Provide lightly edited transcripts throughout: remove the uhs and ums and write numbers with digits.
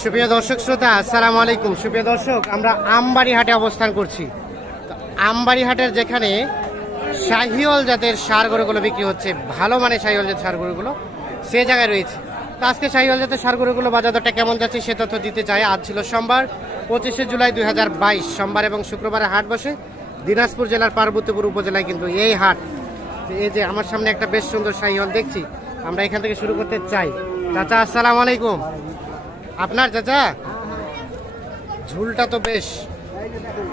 সুপ্রিয় দর্শক শ্রোতা, আসসালামু আলাইকুম। সুপ্রিয় দর্শক, আমরা আমবাড়ি হাটে অবস্থান করছি। আমবাড়ি হাটের যেখানে শাহিওয়াল জাতের ষাঁড় গরুগুলো বিক্রি হচ্ছে, ভালো মানের শাহিওয়াল জাতের ষাঁড় গরুগুলো সে জায়গায় রয়েছে। তো আজকে শাহিওয়াল জাতের ষাঁড় গরুগুলো বাজার দরটা কেমন যাচ্ছে সে তথ্য দিতে চাই। আজ ছিল সোমবার 25শে জুলাই 2022। সোমবার এবং শুক্রবারে হাট বসে দিনাজপুর জেলার পার্বতীপুর উপজেলায় কিন্তু এই হাট। এই যে আমার সামনে একটা বেশ সুন্দর শাহিওয়াল দেখছি, আমরা এখান থেকে শুরু করতে চাই। চাচা আসসালামু আলাইকুম। আপনার চাচা ঝুলটা তো বেশ,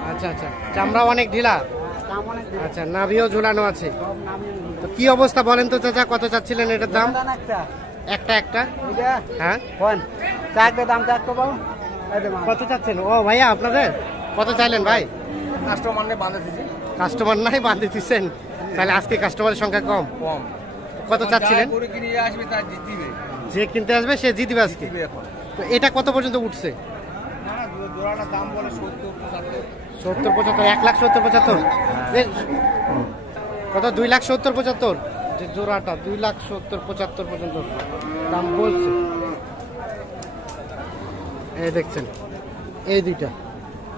আচ্ছা আচ্ছা, চামড়া অনেক ঢিলা, আচ্ছা নাভিও ঝুলানো আছে। তো কি অবস্থা বলেন তো চাচা, কত চাচ্ছিলেন এটার দাম? একটা হ্যাঁ কত চাচ্ছেন? ও ভাইয়া আপনাদের কত চাইলেন ভাই? কাস্টমার নাই বাঁধে দিচ্ছেন, তাহলে আজকে কাস্টমারের সংখ্যা কম। কত চাচ্ছিলেন? যে কিনতে আসবে সে জিতবে আজকে। তো এটা কত পর্যন্ত উঠছে? 70-75, 1,70,75। কত? 2,70,75। যে জোড়াটা 2,70,75 পর্যন্ত দাম বলছে। এই দেখছেন এই দুইটা,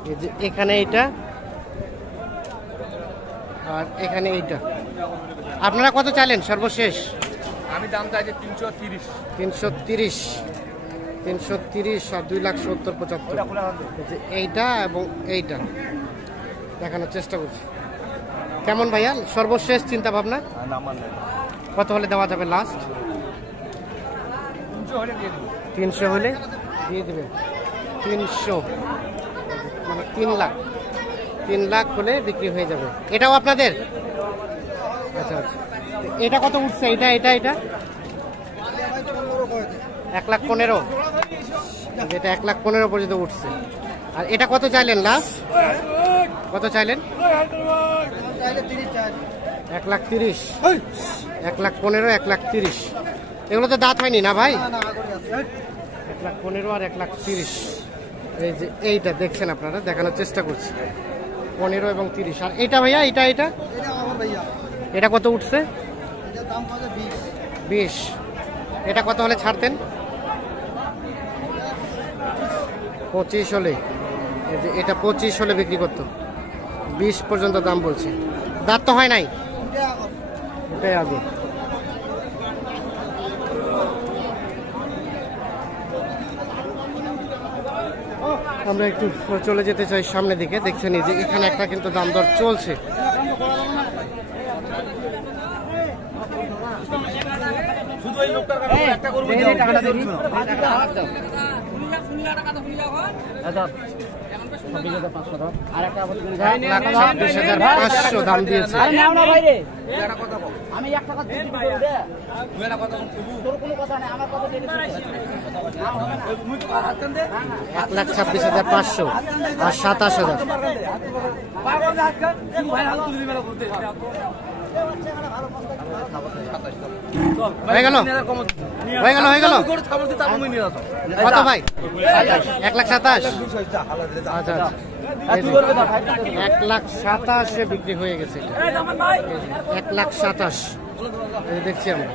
এই যে এখানে এইটা আর এখানে এইটা। আপনারা কত চাইলেন সর্বশেষ? আমি দাম চাইছি 330। 330 আর 2,70,75। এইটা এবং এইটা দেখানোর চেষ্টা করছি। কেমন ভাইয়া সর্বশেষ চিন্তা ভাবনা? কত হলে দেওয়া যাবে লাস্ট? 300 হলে দিয়ে দেবেন। 300 মানে 3 লাখ। 3 লাখ হলে বিক্রি হয়ে যাবে। এটাও আপনাদের? আচ্ছা আচ্ছা, এটা কত উঠছে? এটা 1,15,000। এটা 1,15,000 পর্যন্ত উঠছে। আর এটা কত চাইলেন লাস্ট? কত চাইলেন? 1,30,000, 1,15,000, 1,30,000। এগুলো তো দাঁত হয়নি না ভাই? 1,15,000 আর 1,30,000। এই যে এইটা দেখছেন আপনারা, দেখানোর চেষ্টা করছি। 15 এবং 30। আর এটা ভাইয়া এটা এটা কত উঠছে? 20। এটা কত হলে ছাড়তেন? 25 হলে। এই যে এটা 25 হলে বিক্রি করতো। 20 পর্যন্ত দাম বলছে। দাঁত তো হয় নাই, এটাই আগে। আমরা একটু চলে যেতে চাই সামনের দিকে। দেখছেন এই যে এখানে একটা কিন্তু দাম দর চলছে। $1,26,500 দাম দিয়েছে। $1,26,500 আর 27,000। হয়ে গেল কত ভাই? 1,27,000। আচ্ছা আচ্ছা, 1,27,000 বিক্রি হয়ে গেছে। 1,27,000 দেখছি আমরা।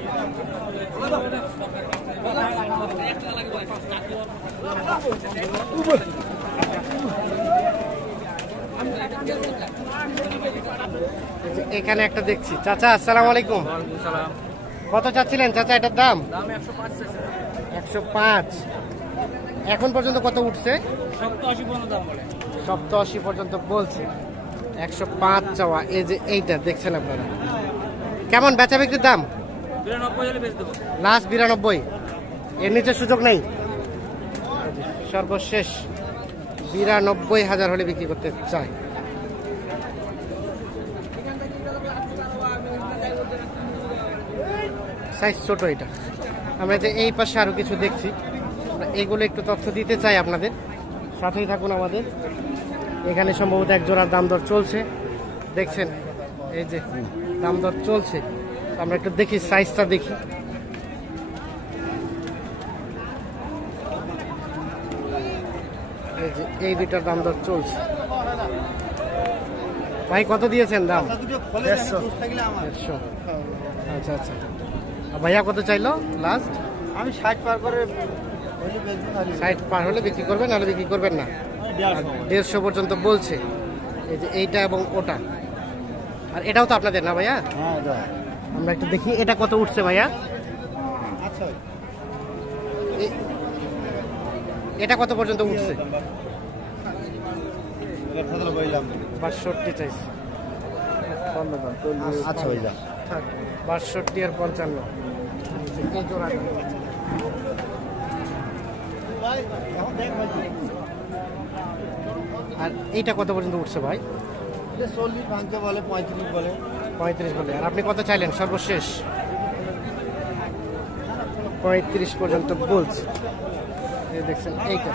এখানে একটা দেখছি। চাচা আসসালামু আলাইকুম। কত চাচ্ছিলেন চাচা এটার দাম? 105। এখন পর্যন্ত কত উঠছে? 87 পর্যন্ত বলছে। 105 চাওয়া। এই যে এইটা দেখছেন আপনারা, কেমন বেচা বিক্রির দাম? লাস্ট 92, এর নিচে সুযোগ নেই। সর্বশেষ 92,000 হলে বিক্রি করতে চায়। সাইজ ছোট এটা। আমরা যে এই পাশে আরো কিছু দেখছি, এগুলো একটু তথ্য দিতে চাই আপনাদের, সাথেই থাকুন আমাদের। এখানে সম্ভবত এক জোড়ার দাম দর চলছে, দেখছেন এই যে দাম দর চলছে। আমরা একটু দেখি, সাইজটা দেখি। এই যে এই দুইটার দাম দর চলছে। ভাই কত দিয়েছেন দাম? 150। আচ্ছা আচ্ছা, ভাইয়া কত চাইলো লাস্ট? আমি 60 পার করে 60 পার হলে বিক্রি করবেন, নাহলে বিক্রি করবেন না। 150 পর্যন্ত বলছে। এই যে এইটা এবং ওটা, আর এটাও তো আপনাদের না ভাইয়া? আমরা একটু দেখি এটা কত উঠছে ভাইয়া। এটা কত পর্যন্ত উঠছে? 62 চাইছে। আচ্ছা হয়ে যা। 62 আর 55। এই জোড়াটা। আর এইটা কত পর্যন্ত উঠছে ভাই? 40 ভাঙতে বলে, 35 বলে। 35 বলে। আর আপনি কত চাইলেন সর্বশেষ? 35 পর্যন্ত বলছে। এই দেখছেন এইটা।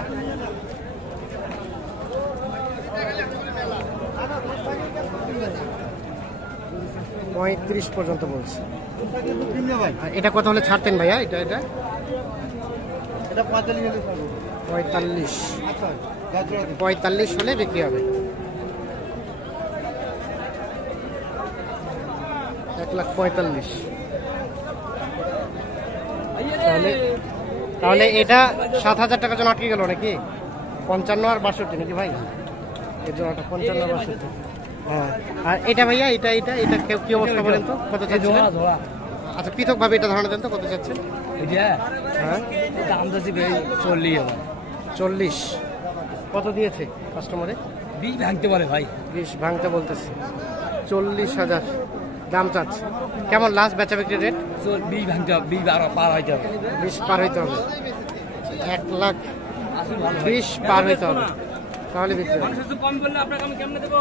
$35 পর্যন্ত বলছে। আর এটা কত হলে ছাড়তেন ভাইয়া? এটা এটা এটা 45 হলে ছাড়বো। 45। আচ্ছা 45 হলে বিক্রি হবে। 1,45,000। তাহলে এটা 7,000 টাকার জন্য আটকে গেল নাকি? 55 আর 62 নাকি ভাই? এই জোড়াটা 55 আর 62। হ্যাঁ। আর এটা ভাইয়া এটা এটা এটা কি অবস্থা বলেন তো? কত চাচ্ছেন? আচ্ছা পৃথক ভাবে এটা ধারণা দেন তো, কত চাচ্ছেন? হ্যাঁ দাম যাচ্ছে 40। 40। কত দিয়েছে কাস্টমারে? 20 ভাঙতে পারে ভাই। 20 ভাঙতে বলতেছে। 40,000 দাম চাচ্ছে। কেমন লাস্ট বেচা বিক্রি রেট? 20 ভাঙতে হবে, 20 পার হইতে হবে। 20 পার হইতে হবে। 1,20,000 পার হইতে হবে, তাহলে বিক্রি হবে। কম বললে আপনাকে আমি কেমনে দেবো?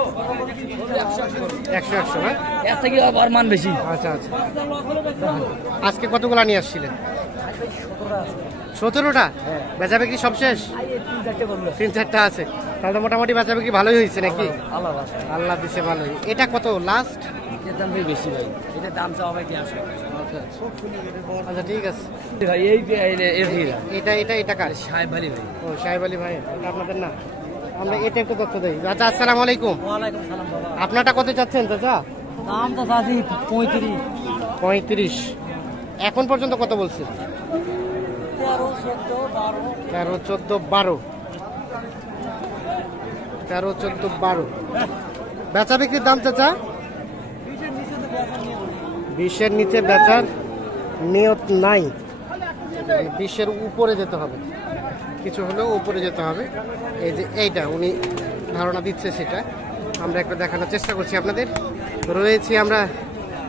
100 হ্যাঁ? এর থেকে আর মান বেশি। আচ্ছা আচ্ছা। আজকে কতগুলা নিয়ে আসছিলেন? 17টা। বেচা বিক্রি সব শেষ? 3-4টা আছে। তাহলে মোটামুটি বেচা বিক্রি ভালোই হয়েছে নাকি? আল্লাহ দিছে ভালোই। এটা কত লাস্ট? এর দাম বেশি ভাই। এটা দাম চাওয়া ভাই 300। আচ্ছা ঠিক আছে ভাই এই এটা এটা এটা কার? সাহেব ভাই ভাই। ও সাহেব আলী ভাই, এটা আপনাদের না? আমরা এটা একটু তথ্য দেই। চাচা আসসালামু আলাইকুম। ওয়ালাইকুম সালাম বাবা। আপনারটা কত চাচ্ছেন চাচা? দাম তো চাচ্ছি 35। 35। এখন পর্যন্ত কত বলছে? 13, 14, 12। 13, 14, 12। 13, 14, 12। বেচা বিক্রির দাম চাচা? 20-এর নিচে বেচার নিয়ত নাই। 20-এর উপরে যেতে হবে, কিছু হলেও উপরে যেতে হবে। এই যে এইটা উনি ধারণা দিচ্ছে, সেটা আমরা একটু দেখানোর চেষ্টা করছি আপনাদের। রয়েছি আমরা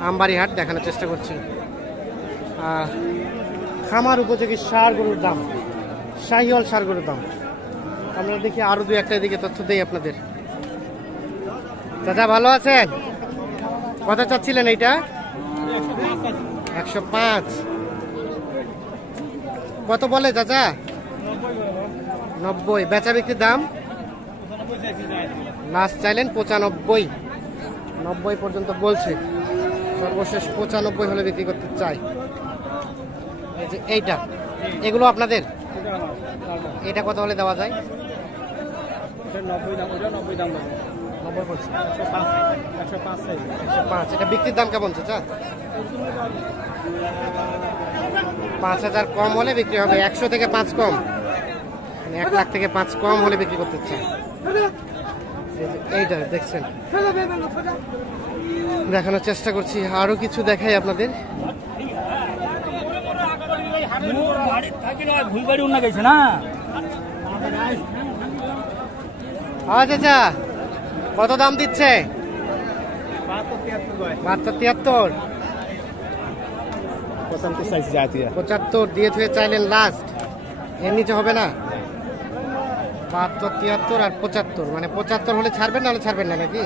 আমবাড়ি হাট, দেখানোর চেষ্টা করছি খামার উপযোগী ষাঁড় গরুর দাম, শাহিওয়াল ষাঁড় গরুর দাম। আমরা দেখি আরো দুই একটা দিকে তথ্য দেই আপনাদের। চাচা ভালো আছেন? কত চাচ্ছিলেন এইটা? 105। কত বলে চাচা? 90। বেচা বিক্রির দাম? লাস্ট চাইলেন 95। 90 পর্যন্ত বলছে, সর্বশেষ 95 হলে বিক্রি করতে চাই। এই যে এইটা, এগুলো আপনাদের? এটা কত হলে দেওয়া যায়? 90 বলছে। 105। এটা বিক্রির দাম কেমন চাচা? 5,000 কম হলে বিক্রি হবে। 100 থেকে 5 কম, মানে 1 লাখ থেকে 5 কম হলে বিক্রি করতে চাই। এইটা দেখছেন, দেখানোর চেষ্টা করছি। আরো কিছু দেখাই আপনাদের। চাচা কত দাম দিচ্ছে? 72-73। 75 দিয়ে থুয়ে চাইলেন লাস্ট, এর নিচে হবে না? 72, 73 আর 75, মানে 75 হলে ছাড়বেন, নাহলে ছাড়বেন না নাকি?